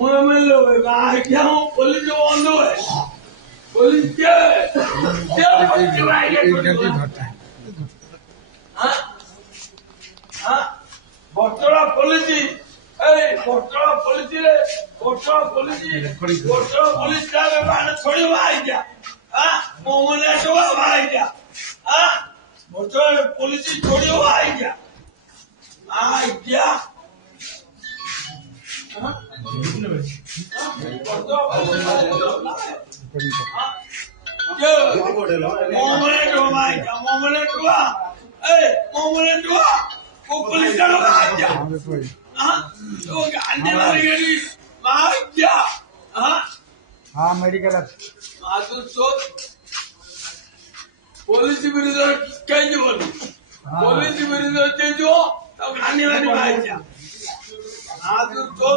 म्हणलो क्या पोलीस बंधु है पोलीस क्या बटोला पुलिस बटोला पुलिस रे बटोला पुलिस क्या थोड़ी भाई क्या मोमने तो भाई क्या बटोला पुलिस थोड़ी भाई क्या क्या पुलिस हाँ मेडिकल पोलीस विरुद्ध काही बोलू पोलीस विरुद्ध ते जो गांधीवादी व्हायच्या आज तो